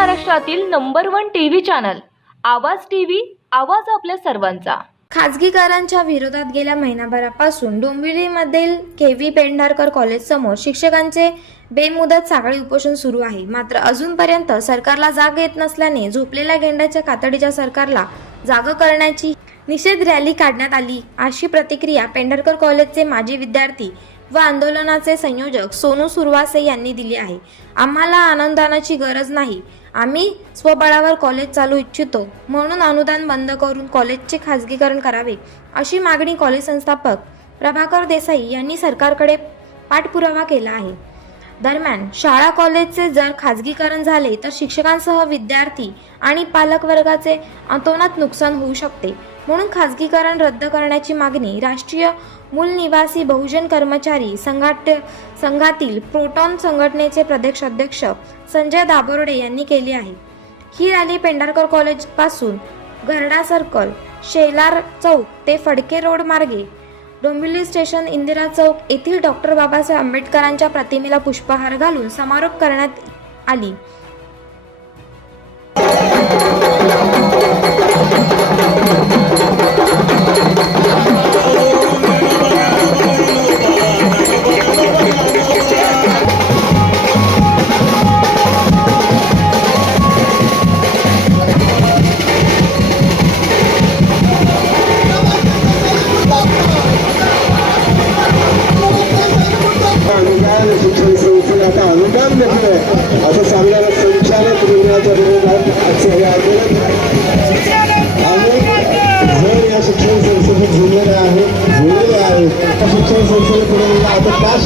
महाराष्ट्रातील number one TV channel Awaaz TV Awaaz आपल्या सर्वांचा. खाजगीकरांच्या विरोधात गेल्या महिनाभरापासून डोंबिवलीमधील के व्ही पेंढारकर कॉलेज समोर शिक्षकांचे बेमुदत साखळी उपोषण सुरू आहे. मात्र अजूनपर्यंत सरकारला जाग येत नसल्याने झोपलेल्या गेंड्याच्या कातडीच्या सरकारला जाग करण्याची निषेध रॅली काढण्यात आली अशी प्रतिक्रिया पेंढारकर कॉलेजचे माजी विद्यार्थी व आंदोलनाचे संयोजक सोनू सुरवासे यांनी दिली आहे. आम्हाला अनुदानाची गरज नाही. आम्ही स्वबळावर कॉलेज चालू इच्छितो. म्हणून अनुदान बंद करून कॉलेजचे खाजगीकरण करावे अशी मागणी कॉलेज संस्थापक प्रभाकर देसाई यांनी सरकारकडे पाठपुरावा केला आहे. दरम्यान शाळा कॉलेजचे जर खाजगीकरण झाले तर शिक्षकांसह विद्यार्थी आणि पालकवर्गाचे अतोनात नुकसान होऊ शकते. म्हणून खाजगीकरण रद्द करण्याची मागणी राष्ट्रीय मूलनिवासी बहुजन कर्मचारी संघाट संघातील प्रोटॉन संघटनेचे प्रदेश अध्यक्ष संजय दाबोर्डे यांनी केली आहे. ही रॅली पेंढारकर कॉलेजपासून घरडा सर्कल शेलार चौक ते फडके रोड मार्गे डोंबिवली स्टेशन इंदिरा चौक येथील डॉक्टर बाबासाहेब आंबेडकरांच्या प्रतिमेला पुष्पहार घालून समारोप करण्यात आली.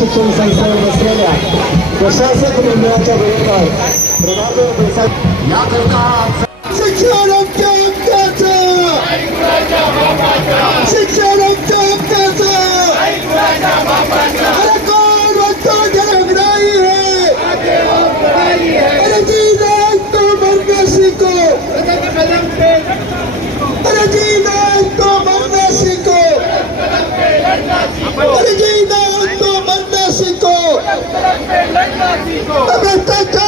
शिक्षण संस्थेला नसलेल्या प्रशासक मंडळाच्या विरोधात प्रभाकर देसाई याकरता शिक्षण आमच्या हक्काचं Let Nazi go!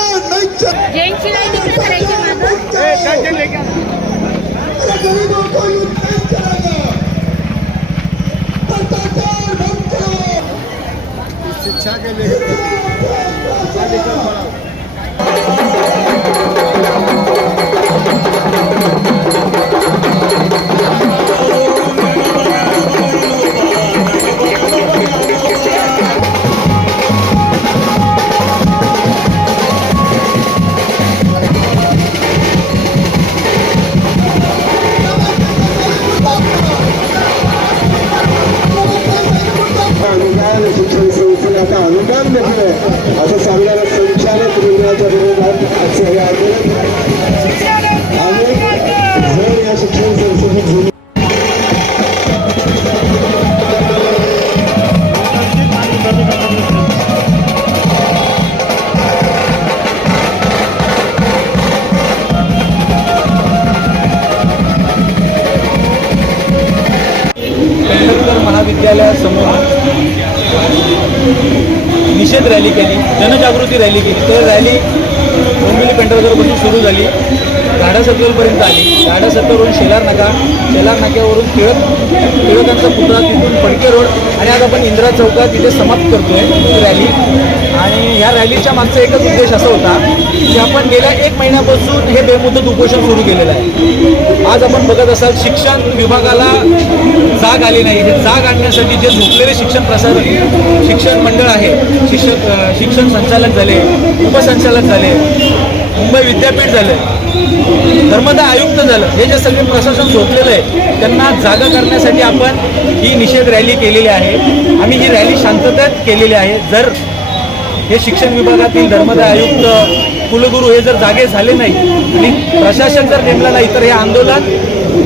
निषेध रॅली केली जनजागृती रॅली केली. तर रॅली डोंबिवली पेंटरकरपासून सुरू झाली. गाडा सर्कलपर्यंत आली. गाडा सर्कलवरून शेलार नाका शेलार नाक्यावरून टिळक टिळकांचा पुतळा तिथून फडके रोड आणि आज आपण इंदिरा चौकात तिथे समाप्त करतोय रॅली. आणि ह्या रॅलीच्या मागचा एकच उद्देश असा होता की आपण गेल्या एक महिन्यापासून हे बेमुदत उपोषण सुरू केलेलं आहे. आज आपण बघत असाल शिक्षण विभागाला जाग आली नाही. हे जाग आणण्यासाठी जे झोपलेले शिक्षण प्रसार शिक्षण मंडळ आहे शिक्षक शिक्षण संचालक झाले उपसंचालक झाले मुंबई विद्यापीठ झालं धर्मदा आयुक्त झालं हे जे सगळे प्रशासन झोपलेलं आहे त्यांना जागा करण्यासाठी आपण ही निषेध रॅली केलेली आहे. आम्ही ही रॅली शांततेत केलेली आहे. जर हे शिक्षण विभागातील धर्मदाय आयुक्त कुलगुरू हे जर जागे झाले नाही आणि प्रशासन जर नेमला नाही तर हे आंदोलन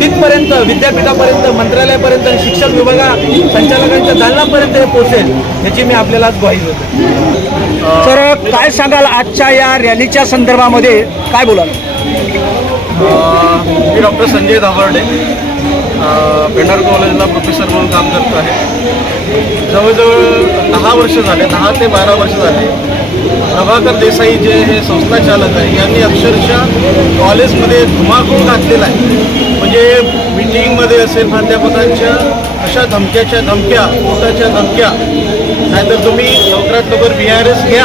तिथपर्यंत विद्यापीठापर्यंत मंत्रालयापर्यंत आणि शिक्षण विभागा संचालकांच्या दालनापर्यंत हे पोहोचेल याची मी आपल्याला आज ग्वाही देतो. तर काय सांगाल आजच्या या रॅलीच्या संदर्भामध्ये? काय बोलाल? मी डॉक्टर संजय दाभार्डे पेंढार कॉलेजला प्रोफेसर म्हणून काम करतो आहे. जवळजवळ दहा वर्ष झाले दहा ते बारा वर्ष झाले प्रभाकर देसाई जे हे संस्था चालक आहे यांनी अक्षरशः कॉलेजमध्ये धुमाकूळ घातलेला आहे. म्हणजे मिटिंगमध्ये असेल प्राध्यापकांच्या अशा धमक्याच्या धमक्या पोटाच्या धमक्या नाहीतर तुम्ही लवकरात लवकर बी आर एस घ्या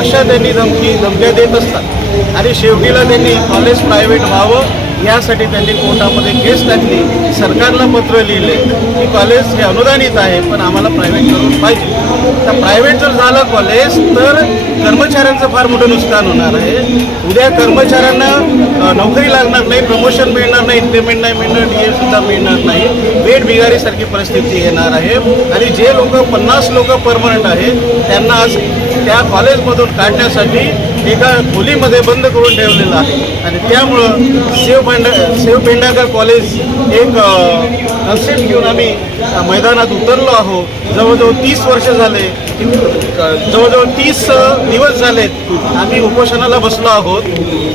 अशा त्यांनी धमकी धमक्या देत असतात. आणि शेवटीला त्यांनी कॉलेज प्रायव्हेट व्हावं यासाठी त्यांनी कोर्टामध्ये केस टाकली. सरकारला पत्र लिहिले की कॉलेज हे अनुदानित आहे पण आम्हाला प्रायव्हेट करून पाहिजे. तर प्रायव्हेट जर झालं कॉलेज तर कर्मचाऱ्यांचं फार मोठं नुकसान होणार आहे. उद्या कर्मचाऱ्यांना नोकरी लागणार नाही प्रमोशन मिळणार नाही इन्क्रिमेंट नाही मिळणार डी सुद्धा मिळणार नाही. वेट बिगारीसारखी परिस्थिती येणार आहे. आणि जे लोक पन्नास लोक परमनंट आहेत त्यांना आज त्या कॉलेजमधून काढण्यासाठी एका खोलीमध्ये बंद करून ठेवलेलं आहे. आणि त्यामुळं save Penda save Pendakar college एक कन्सेप्ट घेऊन आम्ही मैदानात उतरलो आहोत जवळजवळ तीस वर्ष झाले जवळजवळ तीस दिवस झालेत आम्ही उपोषणाला बसलो आहोत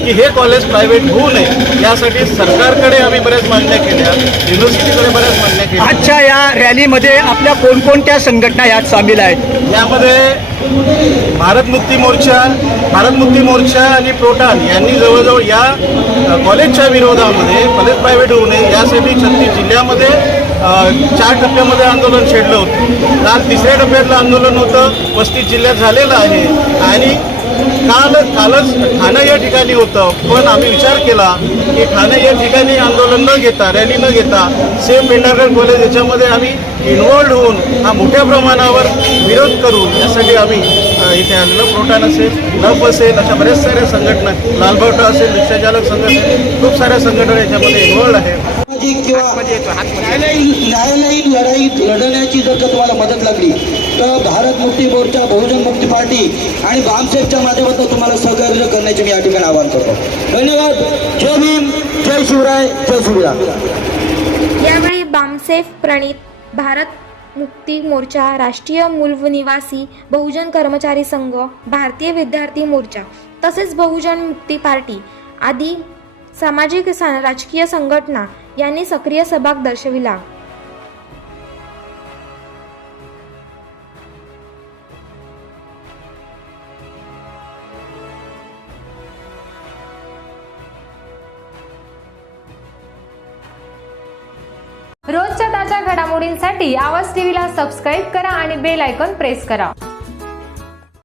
की हे कॉलेज प्रायव्हेट होऊ नये. यासाठी सरकारकडे आम्ही बऱ्याच मागण्या केल्या. युनिव्हर्सिटीकडे बऱ्याच मागण्या केल्या. आजच्या या रॅलीमध्ये आपल्या कोणकोणत्या संघटना यात सामील आहेत? यामध्ये भारत मुक्ती मोर्चा भारत मुक्ती मोर्चा आणि प्रोटान यांनी जवळजवळ या कॉलेजच्या विरोधामध्ये कॉलेज प्रायव्हेट होऊ नये यासाठी छत्तीस जिल्ह्यामध्ये चार टप्प्यामध्ये आंदोलन छेडलं होतं. काल तिसऱ्या टप्प्यातलं आंदोलन होतं पस्तीस जिल्ह्यात झालेलं आहे आणि काल कालच ठाणं या ठिकाणी होतं पण आम्ही विचार केला की ठाणे या ठिकाणी आंदोलन न घेता रॅली न घेता सेम पेंढारकर कॉलेज याच्यामध्ये आम्ही इन्वॉल्ड होऊन हा मोठ्या प्रमाणावर विरोध करू यासाठी आम्ही इथे आलेलो. प्रोटान असेल नफ असेल अशा बऱ्याच साऱ्या संघटना लालबावटा असेल रिक्षाचालक संघटना खूप साऱ्या संघटना याच्यामध्ये इन्वॉल्ड आहेत. सामाजिक किंवा न्यायालयीन न्यायालयीन लढाई लढण्याची जर का तुम्हाला मदत लागली तर भारत मुक्ती मोर्चा बहुजन मुक्ती पार्टी आणि बामसेफच्या माध्यमातून तुम्हाला सहकार्य करण्याचे मी या ठिकाणी आवाहन करतो. धन्यवाद. जय भीम जय शिवराय जय शिवराय यावेळी बामसेफ प्रणित भारत मुक्ती मोर्चा राष्ट्रीय मूल निवासी बहुजन कर्मचारी संघ भारतीय विद्यार्थी मोर्चा तसेच बहुजन मुक्ती पार्टी आदी सामाजिक राजकीय संघटना यांनी सक्रिय सहभाग दर्शविला. रोजच्या ताज्या घडामोडींसाठी आवाज टीव्हीला सबस्क्राईब करा आणि बेल आयकॉन प्रेस करा.